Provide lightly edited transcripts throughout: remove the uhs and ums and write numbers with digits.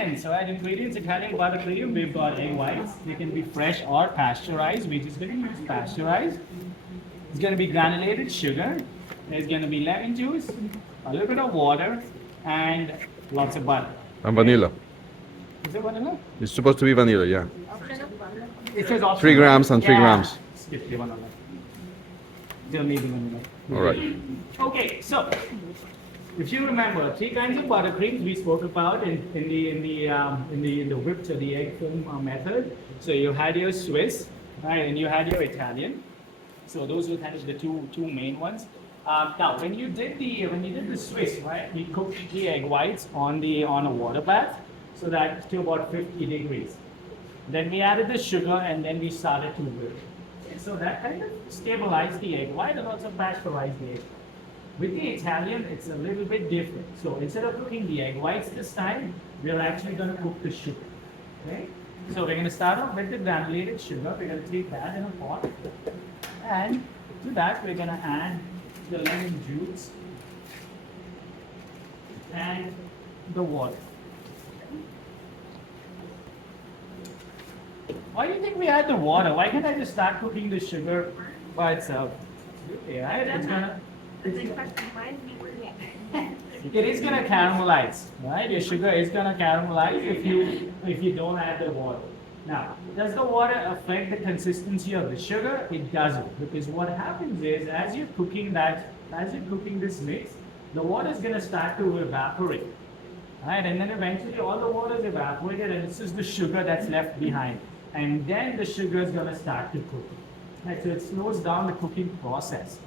ingredients. So, ingredients Italian buttercream, we've got egg whites. They can be fresh or pasteurized. We're just going to use pasteurized. It's going to be granulated sugar. There's going to be lemon juice, a little bit of water, and lots of butter. And vanilla. Is it vanilla? It's supposed to be vanilla, yeah. It says optional. 3 grams and 3 grams. Skip the vanilla. Don't need the vanilla. All right. Okay, so if you remember, 3 kinds of buttercreams we spoke about in the whipped or the egg film method. So you had your Swiss, right, and you had your Italian. So those were kind of the two main ones. Now, when you did the Swiss, right, we cooked the egg whites on a water bath, so that to about 50 degrees. Then we added the sugar, and then we started to whip. So that kind of stabilized the egg white and also pasteurized the egg. With the Italian, it's a little bit different. So instead of cooking the egg whites this time, we're actually going to cook the sugar. Okay? So we're going to start off with the granulated sugar. We're going to take that in a pot, and to that we're going to add the lemon juice and the water. Why do you think we add the water? Why can't I just start cooking the sugar by itself? Okay, right? It is gonna caramelize, right? Your sugar is gonna caramelize if you don't add the water. Now, does the water affect the consistency of the sugar? It doesn't, because what happens is as you're cooking this mix, the water is gonna start to evaporate, right? And then eventually all the water is evaporated, and it's just the sugar that's left behind. And then the sugar is gonna start to cook. Right? So it slows down the cooking process.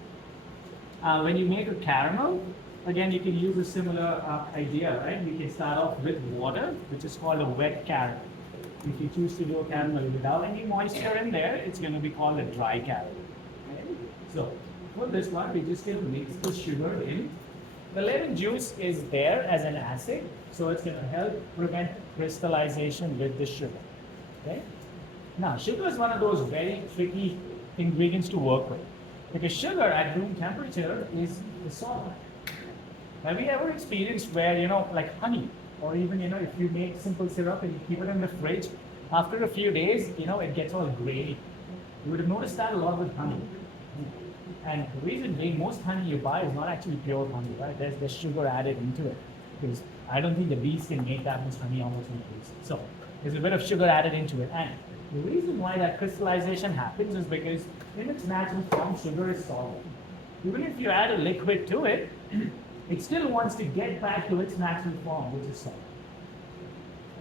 When you make a caramel, again, you can use a similar idea, right? You can start off with water, which is called a wet caramel. If you choose to do a caramel without any moisture in there, it's going to be called a dry caramel. Okay? So for this one, we're just going to mix the sugar in. The lemon juice is there as an acid, so it's going to help prevent crystallization with the sugar. Okay? Now, sugar is one of those very tricky ingredients to work with, because sugar at room temperature is a solvent. Have you ever experienced where, like honey, or even, if you make simple syrup and you keep it in the fridge, after a few days, it gets all gray. You would have noticed that a lot with honey. And the reason being, most honey you buy is not actually pure honey, right? There's sugar added into it. Because I don't think the bees can make that much honey almost in a piece. So there's a bit of sugar added into it. And the reason why that crystallization happens is because in its natural form, sugar is solid. Even if you add a liquid to it, it still wants to get back to its natural form, which is solid.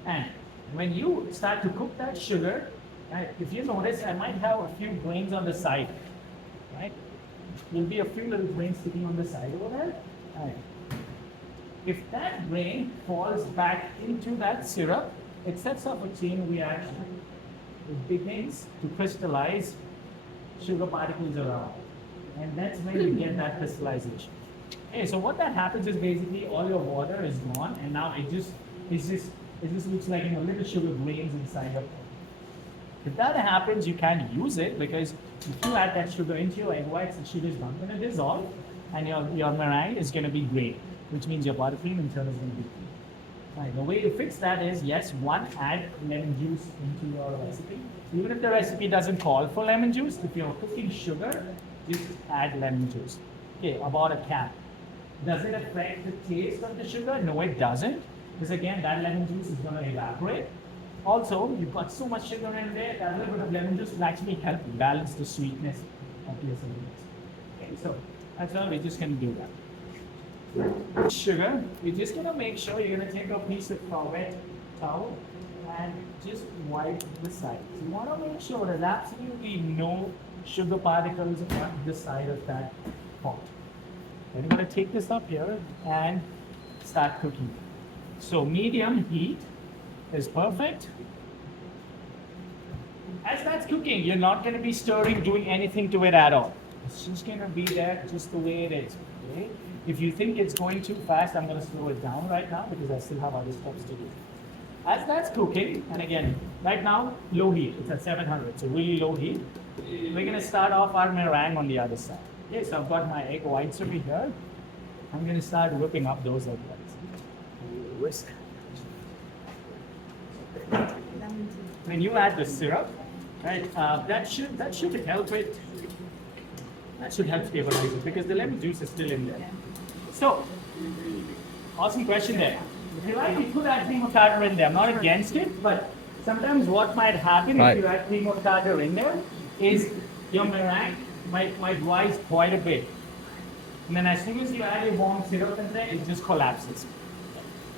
And when you start to cook that sugar, right, if you notice, I might have a few grains on the side, right? There'll be a few little grains sticking on the side over there. Right. If that grain falls back into that syrup, it sets off a chain reaction. It begins to crystallize sugar particles around. And that's when you get that crystallization. Okay, so what that happens is basically all your water is gone, and now it just looks like little sugar grains inside of it. If that happens, you can't use it, because if you add that sugar into your egg whites, the sugar is not going to dissolve, and your meringue is going to be gray, which means your buttercream in turn is going to be green. Right, the way to fix that is, yes, add lemon juice into your recipe. Even if the recipe doesn't call for lemon juice, if you're cooking sugar, just add lemon juice. Okay, about a cap. Does it affect the taste of the sugar? No, it doesn't. Because again, that lemon juice is going to evaporate. Also, you've got so much sugar in there, that little bit of lemon juice will actually help balance the sweetness of your ingredients. Okay, so that's all, we're just going to do that. Sugar, you're just going to make sure you're going to take a piece of wet towel and just wipe the sides. You want to make sure there's absolutely no sugar particles on the side of that pot. Then you're going to take this up here and start cooking. So medium heat is perfect. As that's cooking, you're not going to be stirring, doing anything to it at all. It's just going to be there just the way it is. Okay? If you think it's going too fast, I'm going to slow it down right now because I still have other steps to do. As that's cooking, and again, right now, low heat. It's at 700, so really low heat. We're going to start off our meringue on the other side. Okay, so I've got my egg whites over here. I'm going to start whipping up those egg whites. Whisk. when you add the syrup, right, that should help it. That should help stabilize it because the lemon juice is still in there. So, awesome question there. If you like, you could add cream of tartar in there. I'm not against it, but sometimes what might happen Right. if you add cream of tartar in there is your meringue might rise quite a bit. And then as soon as you add your warm syrup in there, it just collapses.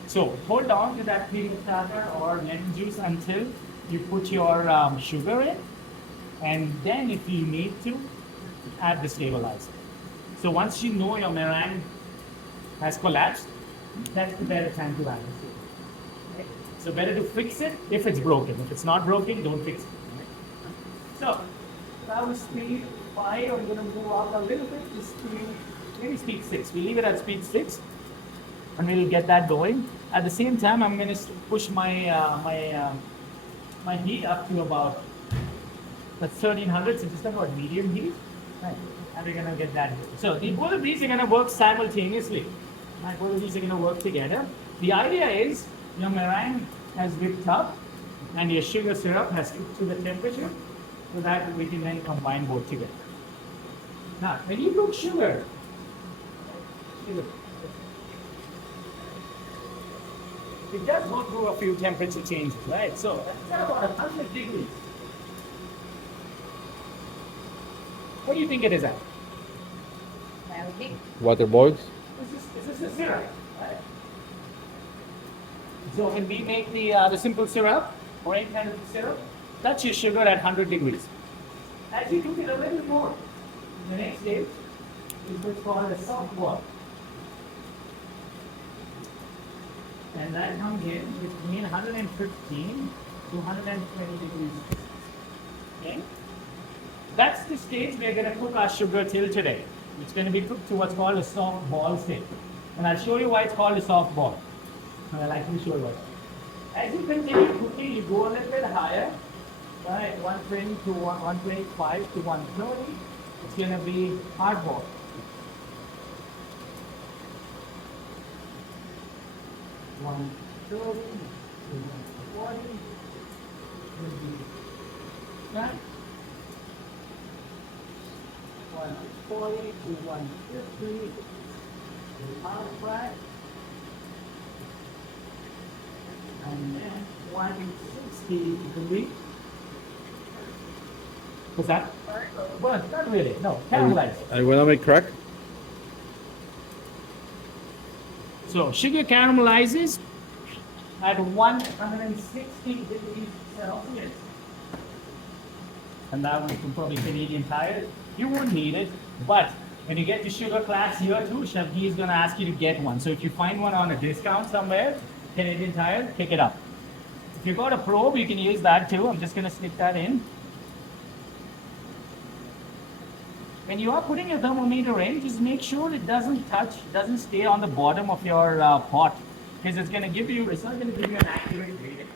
So hold on to that cream of tartar or lemon juice until you put your sugar in. And then if you need to, add the stabilizer. So once you know your meringue has collapsed, that's the better time to add the sugar. Okay? So better to fix it if it's broken. If it's not broken, don't fix it. So that was speed 5. I'm going to move up a little bit to speed, maybe speed 6. We leave it at speed 6 and we'll get that going. At the same time, I'm going to push my my heat up to about 1300, so just about medium heat. Right. And we're going to get that. So both of these are going to work simultaneously. Right. Both of these are going to work together. The idea is your meringue has whipped up and your sugar syrup has cooked to the temperature so that we can then combine both together. Now, when you cook sugar, it does go through a few temperature changes, right? So that's at about 100 degrees. What do you think it is at? Water boils. This is the syrup, right? So when we make the simple syrup, or any kind of syrup, that's your sugar at 100 degrees. As you cook it a little more, the next stage is what's called a soft boil. And that comes in between 115 to 120 degrees. Okay? That's the stage we're going to cook our sugar till today. It's going to be cooked to what's called a soft ball state. And I'll show you why it's called a soft ball. And I'll actually show you why. As you continue cooking, you go a little bit higher, right? 120 to 125 to 130. It's going to be hard ball. One 30 to 140 will be that. 140 to 150 hard fry. And then 160 degrees. What's that? Well, not really. No, caramelized. And when I make crack? So sugar caramelizes at 160 degrees Celsius. And that one's probably Canadian Tire. You won't need it, but when you get to sugar class here too, Shavki is going to ask you to get one. So if you find one on a discount somewhere, Canadian Tire, pick it up. If you've got a probe, you can use that too. I'm just going to stick that in. When you are putting your thermometer in, just make sure it doesn't touch, doesn't stay on the bottom of your pot, because it's going to give you, it's not going to give you an accurate reading.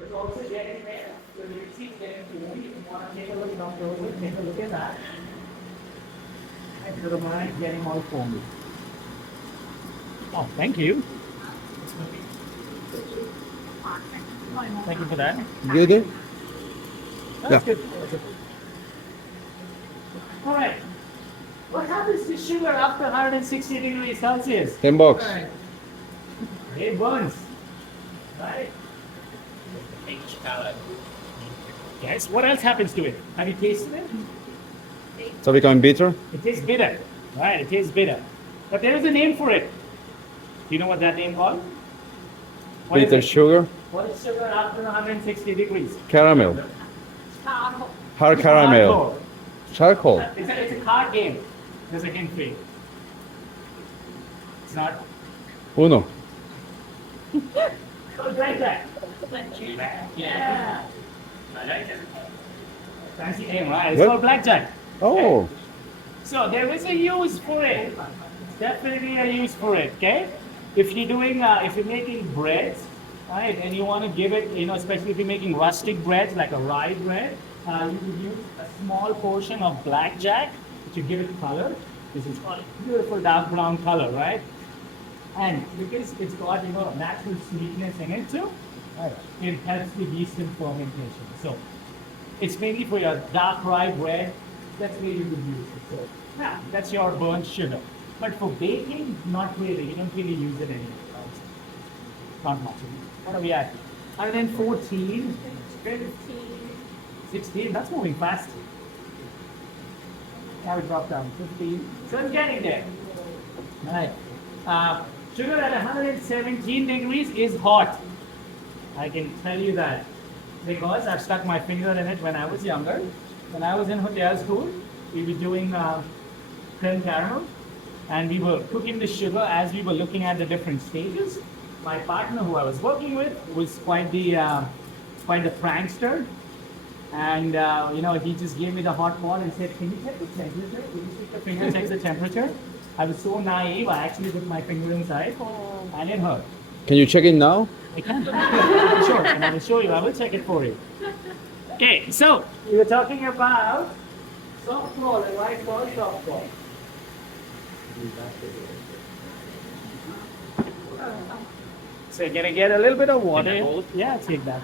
It's also getting there, so you see it's getting to you. You want to take a look down closer, take a look at that. And the meringue is getting all foamy. Oh, thank you. Thank you for that. Good? That's Yeah. good. That's good. All right. What happens to sugar after 160 degrees Celsius? $10. It burns. Right? Yes. What else happens to it? Have you tasted it? So becoming bitter? It tastes bitter. Right? It tastes bitter. But there is a name for it. Do you know what that name called? What is Bitter it? sugar? What is sugar after 160 degrees? Caramel. Hard caramel. Charcoal. It's a card game. There's a hint for you. It's not. Uno. Oh, blackjack. Yeah. Fancy name, right? It's What? called blackjack. Oh. So there is a use for it. Definitely a use for it. Okay. If you're doing, if you're making breads, right? And you want to give it, especially if you're making rustic breads like a rye bread, you would use a small portion of blackjack to give it color. This is a beautiful dark brown color, right? And because it's got natural sweetness in it too, right, it helps the yeast in fermentation. So it's mainly for your dark rye bread. That's where you would use it. So yeah, that's your burnt sugar. But for baking, not really. You don't really use it anymore. Not much. What are we at? 114, 16. That's moving fast. Now we drop down 15. So it's getting there. All right. Sugar at 117 degrees is hot. I can tell you that because I've stuck my finger in it when I was younger. When I was in hotel school, we were doing creme caramel, and we were cooking the sugar as we were looking at the different stages. My partner, who I was working with, was quite the prankster, and he just gave me the hot ball and said, "Can you check the temperature? Can you stick your finger check the temperature?" I was so naive. I actually put my finger inside, and it hurt. Can you check it now? I can. Sure, and I will show you. I will check it for you. Okay, so we were talking about soft ball and white ball, soft ball. So you're gonna get a little bit of water. Yeah, take that.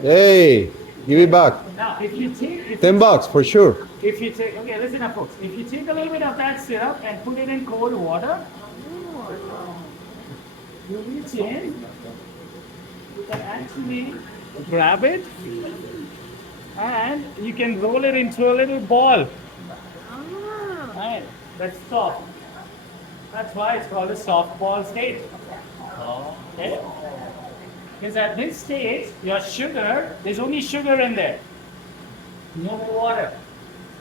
Hey, give it back. Now, if you take, $10 for sure. okay, listen up, folks. If you take a little bit of that syrup and put it in cold water, you reach in, you can actually grab it, and you can roll it into a little ball. Right, that's soft. That's why it's called a soft ball stage. Okay? Because at this stage, your sugar, there's only sugar in there, no water.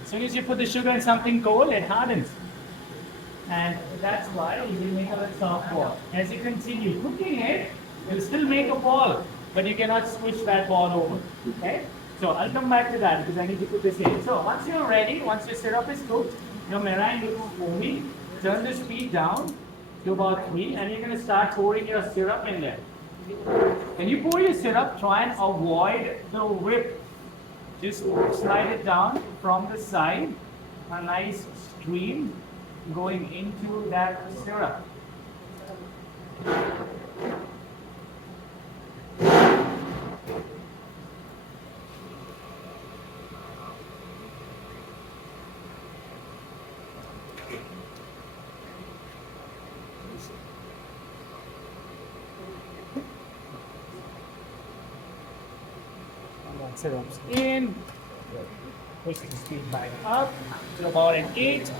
As soon as you put the sugar in something cold, it hardens. And that's why you will make a little soft ball. As you continue cooking it, you'll still make a ball, but you cannot switch that ball over. Okay? So I'll come back to that because I need to put this in. So once you're ready, once your syrup is cooked, your meringue is foamy, turn the speed down to about 3, and you're going to start pouring your syrup in there. When you pour your syrup, try and avoid the whip. Just slide it down from the side, a nice stream going into that syrup. Syrup's in, push the speed back up to about an 8,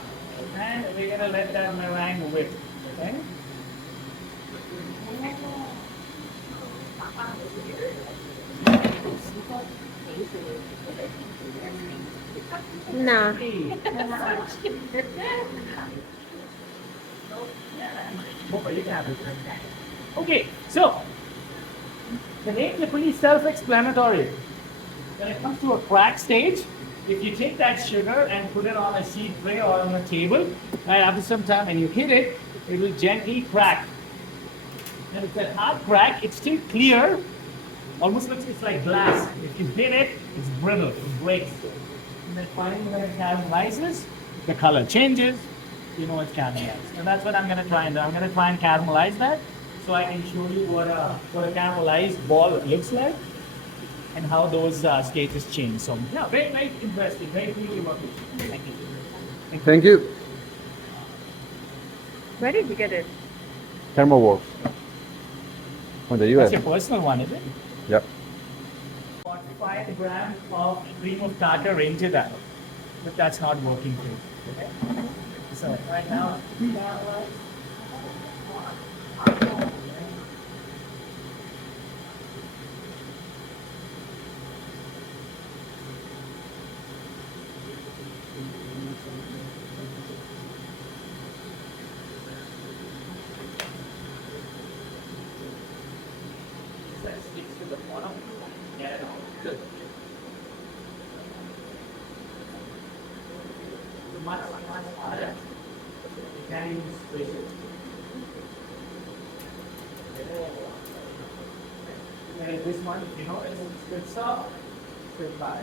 and we're gonna let that meringue whip. Okay? Nah. Okay, so the names are pretty self-explanatory. When it comes to a crack stage, if you take that sugar and put it on a seed tray or on a table, right after some time and you hit it, it will gently crack. And if that hard crack, it's still clear, almost looks it's like glass. If you hit it, it's brittle, it breaks. And then finally when it caramelizes, the color changes, you know it's caramelized. And that's what I'm gonna try and do. I'm gonna try and caramelize that so I can show you what a caramelized ball looks like and how those stages change. So yeah, very, very interesting, very really working. Thank you. Thank you. Where did you get it? Caramel Works. From the US. That's your personal one, is it? Yep. 5 grams of cream of tartar into that, but that's not working too. Okay? So right now, that sticks to the bottom. Yeah, good. Much harder. You can't even squeeze it. This one, you know, it's soft. Sit by.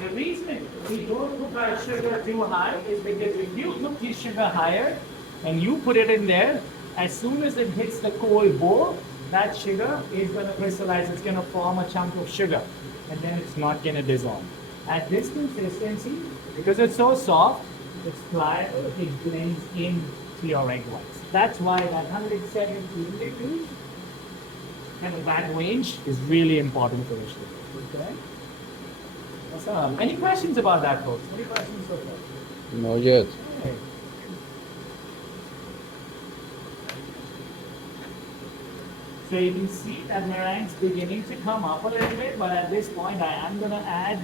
The reason we don't cook our sugar too high is because if you cook your sugar higher and you put it in there, as soon as it hits the cold bowl, that sugar is going to crystallize. It's going to form a chunk of sugar, and then it's not going to dissolve. At this consistency, because it's so soft, it's pliable, it blends into your egg whites. That's why that 170 degrees and that range is really important for the sugar. Okay? Awesome. Any questions about that, folks? Any questions so far? Not yet. Okay. So you can see that meringue's beginning to come up a little bit, but at this point I am going to add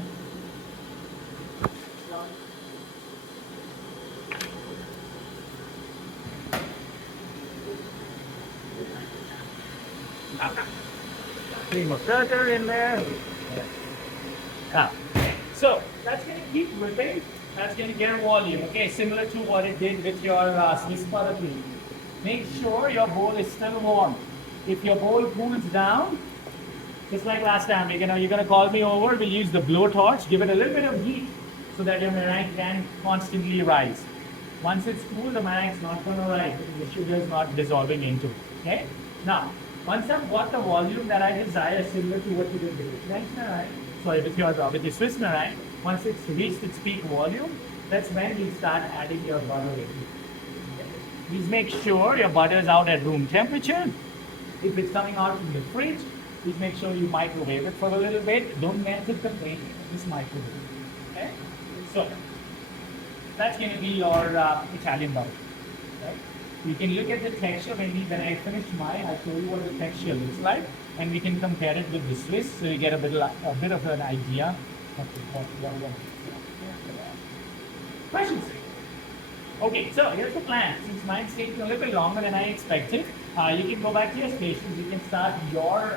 cream of tartar in there. Ah. So that's going to keep whipping. That's going to get volume. Okay, similar to what it did with your Swiss buttercream. Make sure your bowl is still warm. If your bowl cools down, just like last time, you're gonna call me over. We'll use the blowtorch, give it a little bit of heat so that your meringue can constantly rise. Once it's cool, the meringue is not gonna rise because the sugar is not dissolving into it. Okay. Now, once I've got the volume that I desire, similar to what you did with the French meringue, sorry, with the Swiss meringue, once it's reached its peak volume, that's when you start adding your butter in. Please make sure your butter is out at room temperature. If it's coming out from the fridge, please make sure you microwave it for a little bit. Don't melt it completely, just microwave it. Okay? So, that's going to be your Italian butter. Okay? We can look at the texture. When I finish mine, I'll show you what the texture looks like. And we can compare it with the Swiss so you get a bit of an idea of what questions? Okay, so here's the plan. Since mine's taking a little bit longer than I expected, you can go back to your stations. You can start your